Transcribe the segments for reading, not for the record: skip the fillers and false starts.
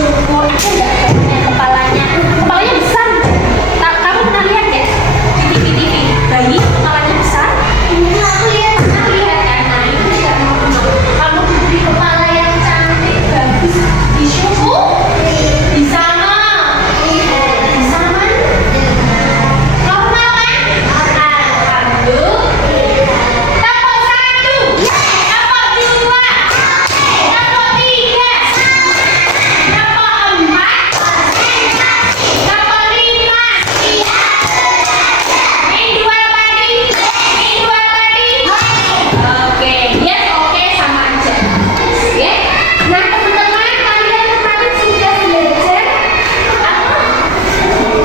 syukur. Aku nggak punya kepalanya. Kepalanya besar. Kamu pernah lihat ya di TV-TV bayi kepalanya besar? Aku lihat kan. Nah itu juga normal. Kamu diberi kepala yang cantik, bagus, disyukur di sana. Di sana normal kan? Alhamdulillah. Tepuk satu, tepuk dua, tepuk tiga, tepuk empat, tepuk lima. Ini dua tadi. Oke, yes, oke, sama aja. Ya. Nah teman-teman, kalian kemarin sudah belajar apa?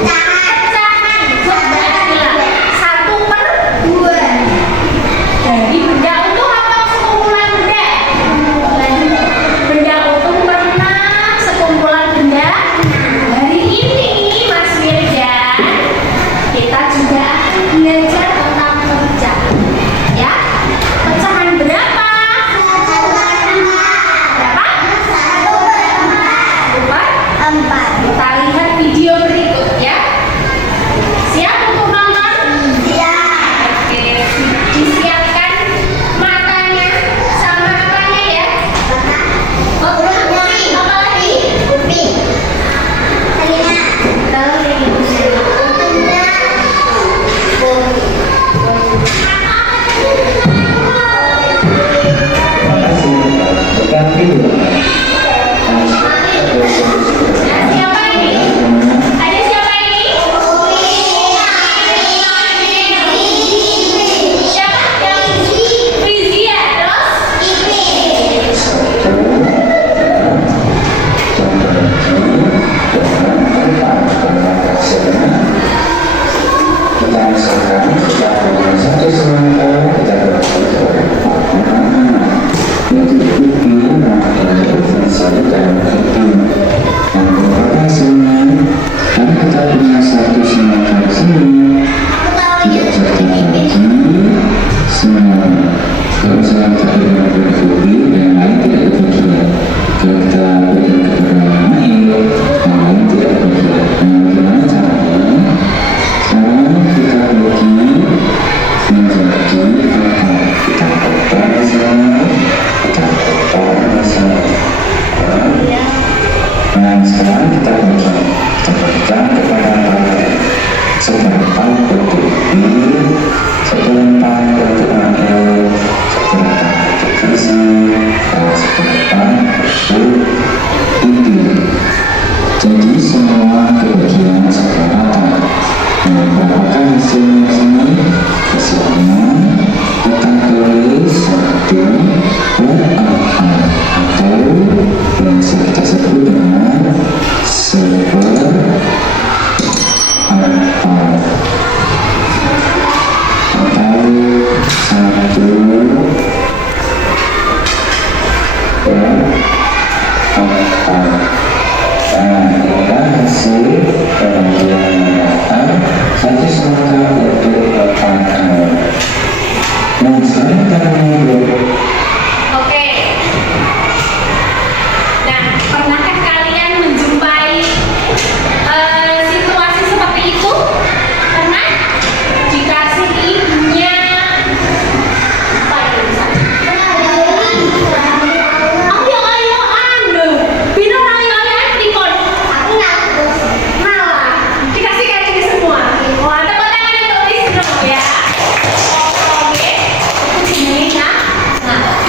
Pecahan. Coba bilang 1/2 dari benda utuh atau sekumpulan benda? Benda utuh pernah, sekumpulan benda. Hari ini Mas Mirjan, kita juga akan belajar tentang pecahan. Ya, pecahan berapa? Berapa? 4. Kita lihat video berikut ya. Siap untuk nonton? Oke, disiapkan matanya sama apanya ya? Apa lagi? Siapa ini? Ada siapa ini? Siapa? Frizia, terus? Nah, sekarang kita berikan kepada seberapa berdiri, seberapa beradil, seberapa bergizi, dan seberapa berpikir. Jadi semua kebagian seberapa. Berapakah hasilnya sini? Hasilnya kita tulis 1/4 atau bisa kita sebut dengan 1/4. Oke. Nah, pernahkah kalian menjumpai situasi seperti itu? Pernah? Dikasih ibunya apa ya misalnya? Ayo-ayoan loh. Bino ayo-ayoan dikon. Malah dikasih kayak gini semua. Wah, tepuk tangan untuk Lisno ya. Oke. Itu jenenge nah.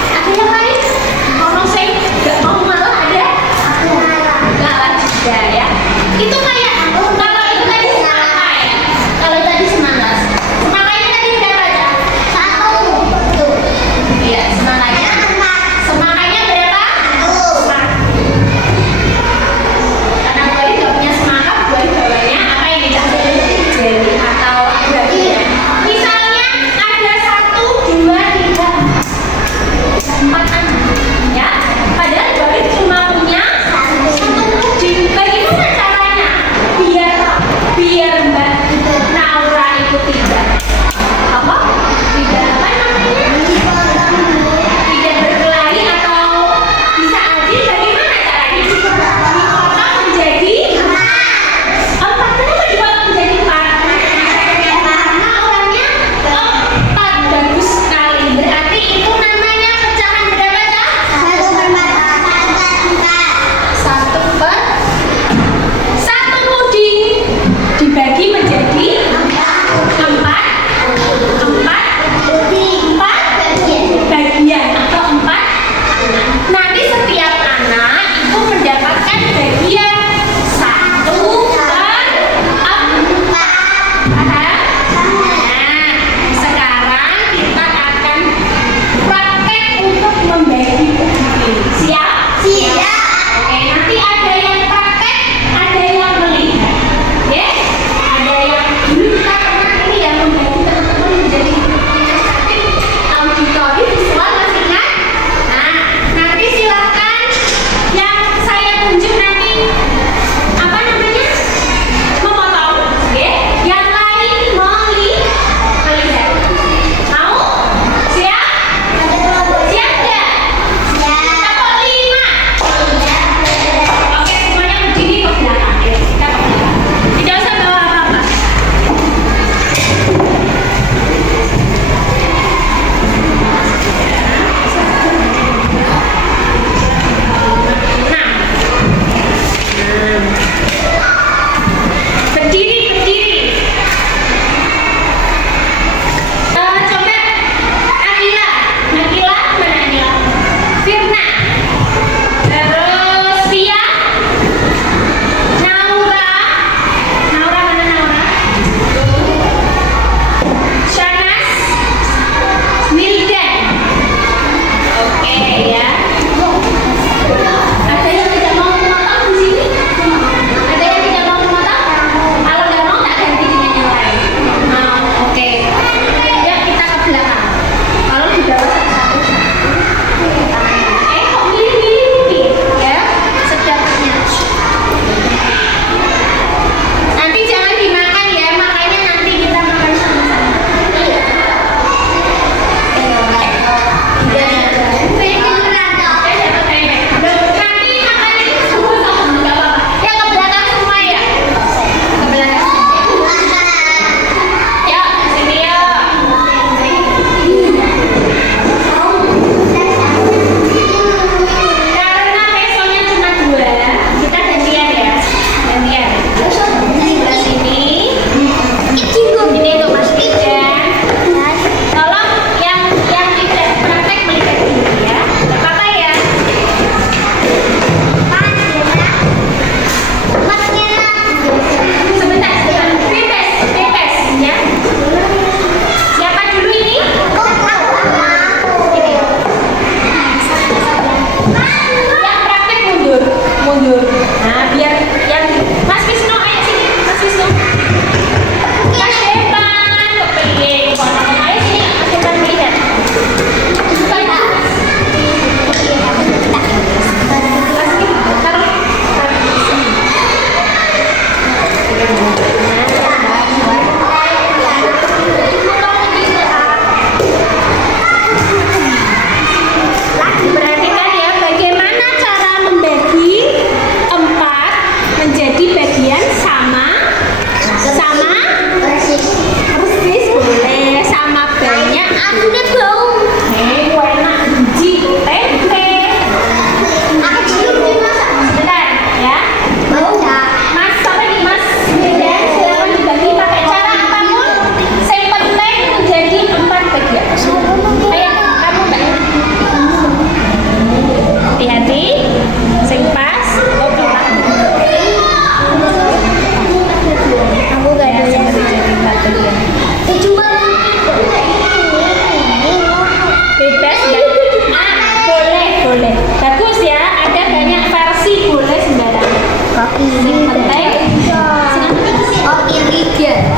bagian.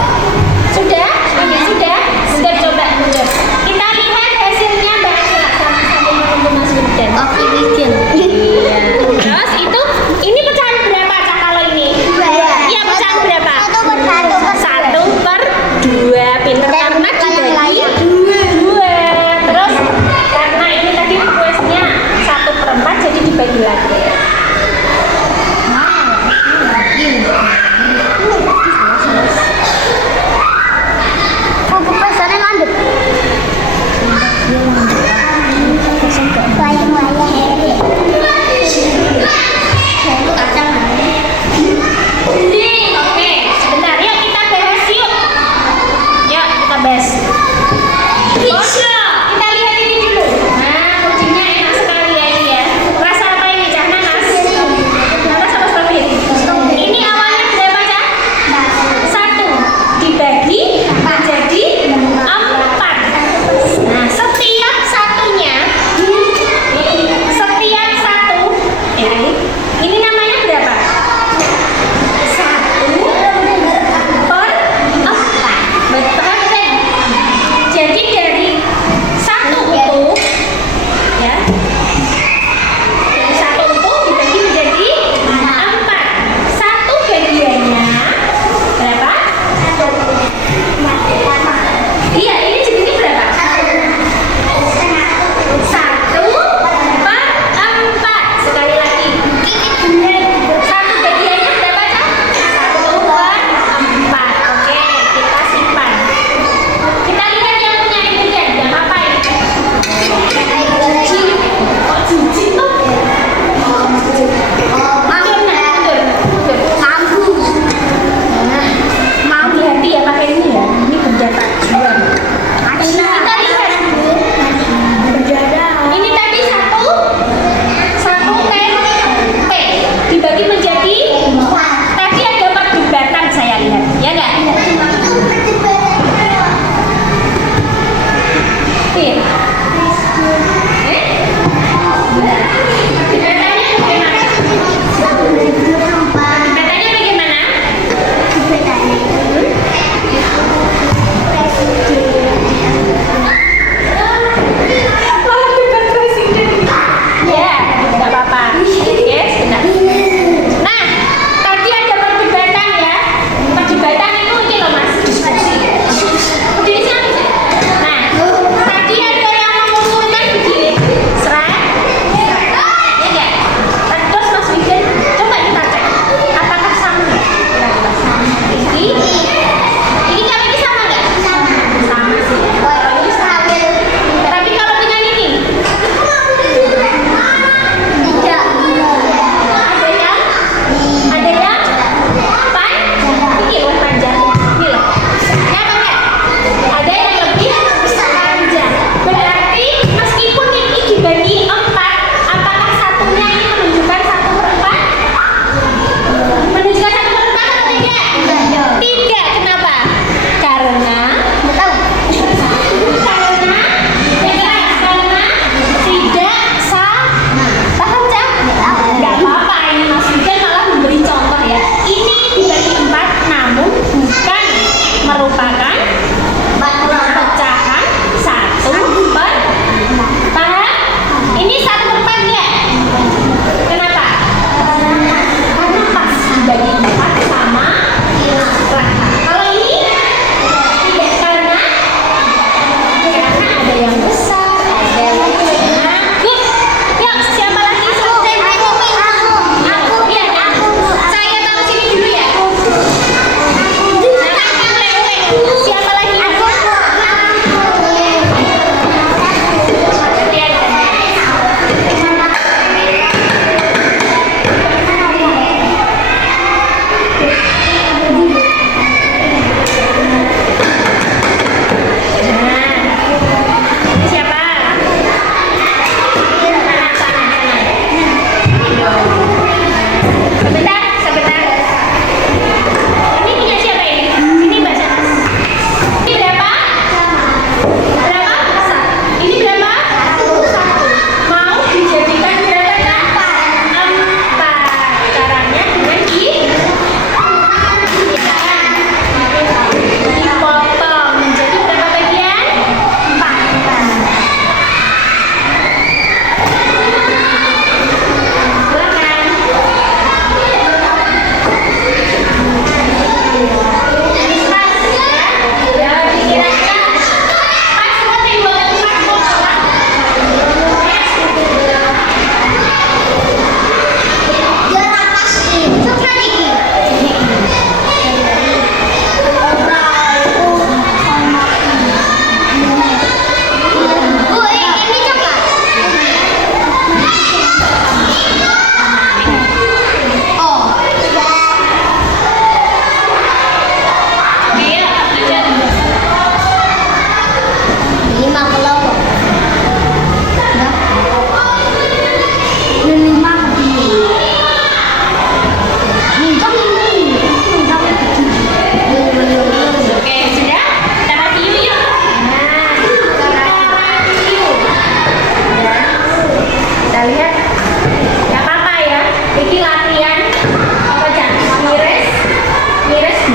Sudah? Sudah? Sudah coba. Sudah. Kita lihat hasilnya Mbak Angela sambil menunggu Mas Wildan. Oke, bikin. Iya. Terus itu, ini pecahan berapa Cak kalau ini? Iya, pecahan berapa? 1/2. Pinter karena dibagi 2. Terus karena ini tadi kuesnya 1/4 jadi dibagi lagi.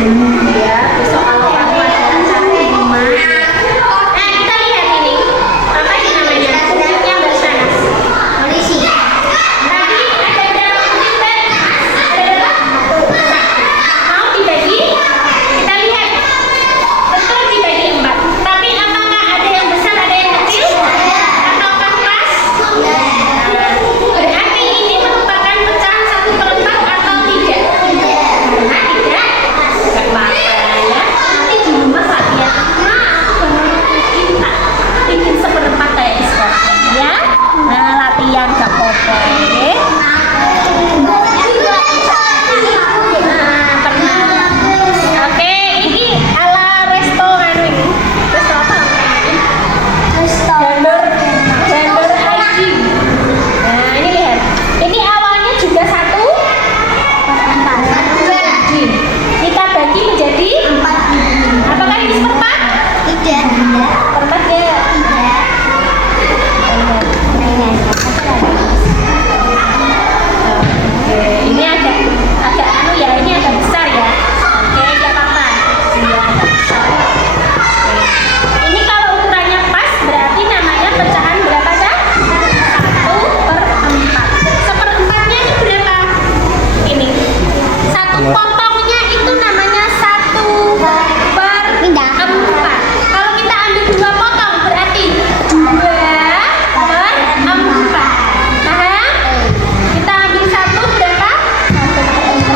Ya, besok kalau kamu ada acara di rumah. Nah, kita lihat ini. Apa ini namanya? Kucingnya Mbak Sanas. Polisi. Tadi ada berapa kucing, Mbak? Ada berapa? Mau dibagi? Kita lihat. Betul dibagi 4. Tapi apakah ada yang besar, ada yang kecil? Ataukah pas? Berarti ini merupakan pecahan 1/4 atau tidak? Karena tidak apa-apa ya. Nanti di rumah latihan. Aku bikin 1/4 kayak di sekolah ya. Nah, latihan gak apa-apa, oke? Nah, pernah. Oke, ini ala restoran ini. Resto apa? Gender ID. Nah, ini lihat. Ini awalnya juga 1 jin. Kita bagi menjadi 4. Apakah ini 1/4? Tidak. 1/4 ya. Oke, ini agak anu ya, ini agak besar ya. Oke, nggak apa-apa. Iya, agak besar. Oke. Ini kalau ukurannya pas berarti namanya pecahan berapa dah? 1/4. 1/4-nya ini berapa? Ini. 1 potongnya itu namanya 1/4. Kalau kita ambil 2 potong berarti 2/4. Paham? Kita ambil 1 berapa?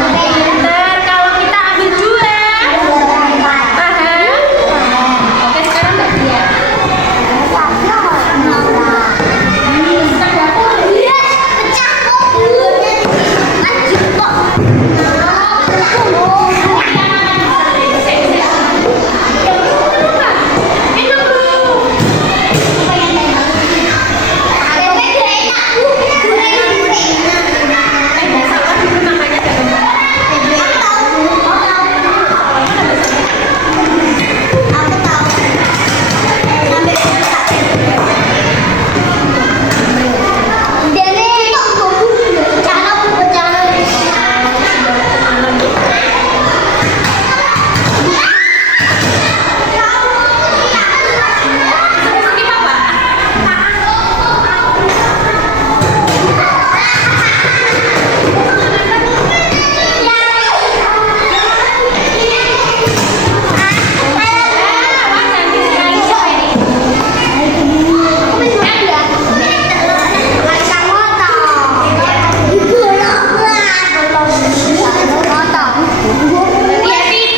Pintar. Kalau kita ambil 2, paham? Oke, sekarang Mbak Dia.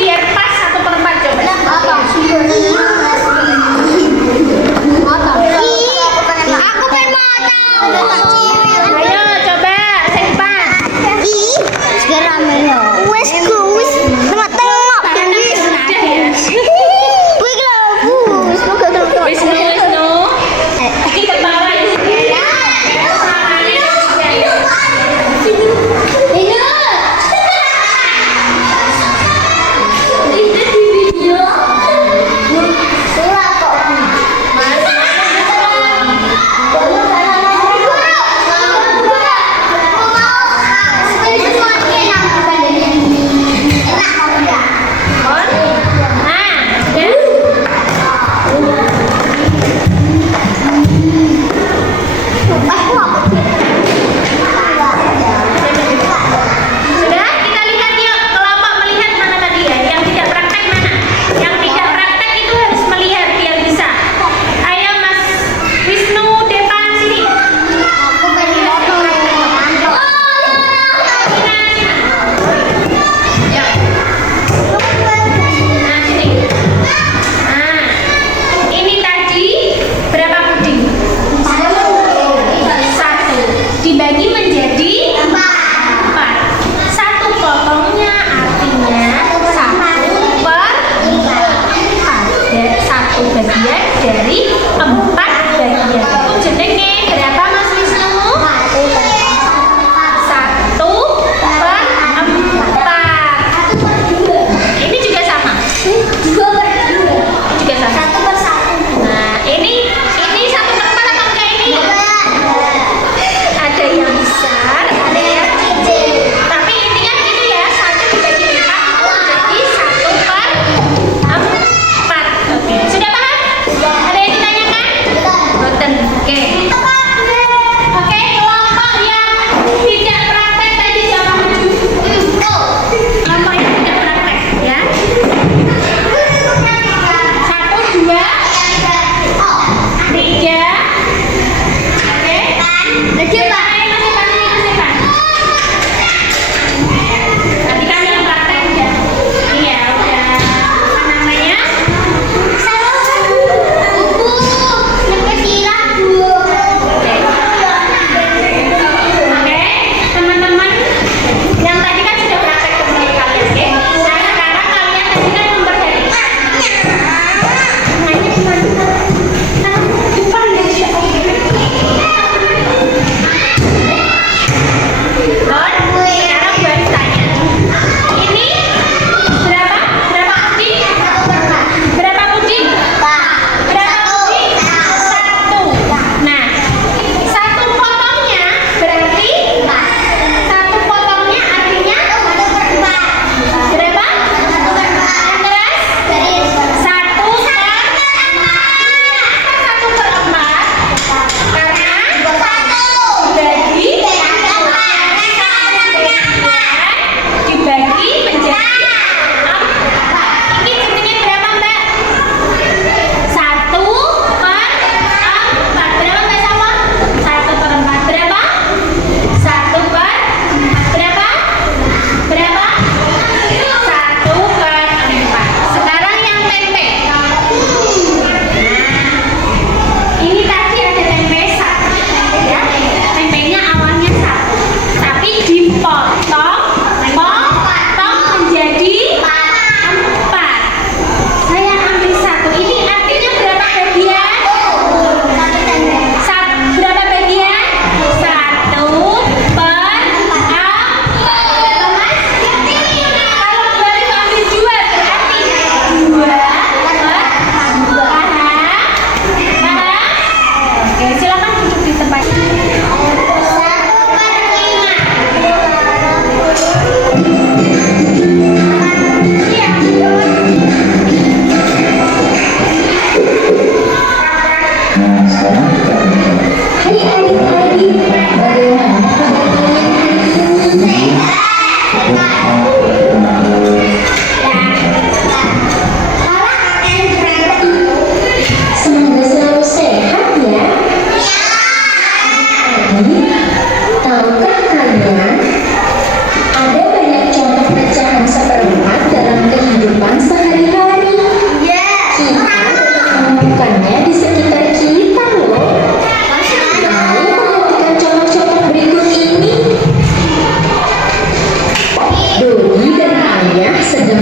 Biar pas 1/4 coba. Ayo coba, simpan. Wisnu. Ini kepala ini. Sudah, kita lihat yuk. Kelompok melihat mana tadi ya? Yang tidak praktek mana? Yang tidak praktek itu harus melihat biar bisa. Ayo Mas Wisnu depan sini. Ya. Nah, sini. Nah, ini tadi berapa puding? 1. Dibagi menjadi 4. 1 potongnya artinya 1/4. Dan 1 bagian dari 4 bagian. Itu jenenge berapa Mas Wisnu? 1/4. Ini juga sama. Juga sama. Nah, ini 1/4 atau enggak ini? Ada yang besar, ada yang kecil. Tapi intinya gitu ya, 1 dibagi 4 itu menjadi 1/4.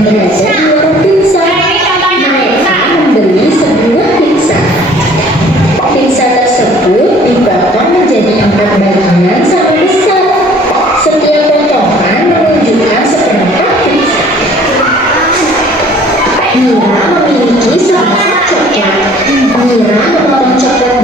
berada di warung pizza. Mereka membeli sebuah pizza. Pizza tersebut dipotong menjadi 4 bagian sama besar. Setiap potongan menunjukkan seperempat pizza. Mira memiliki seperempat coklat. Mira memotong coklat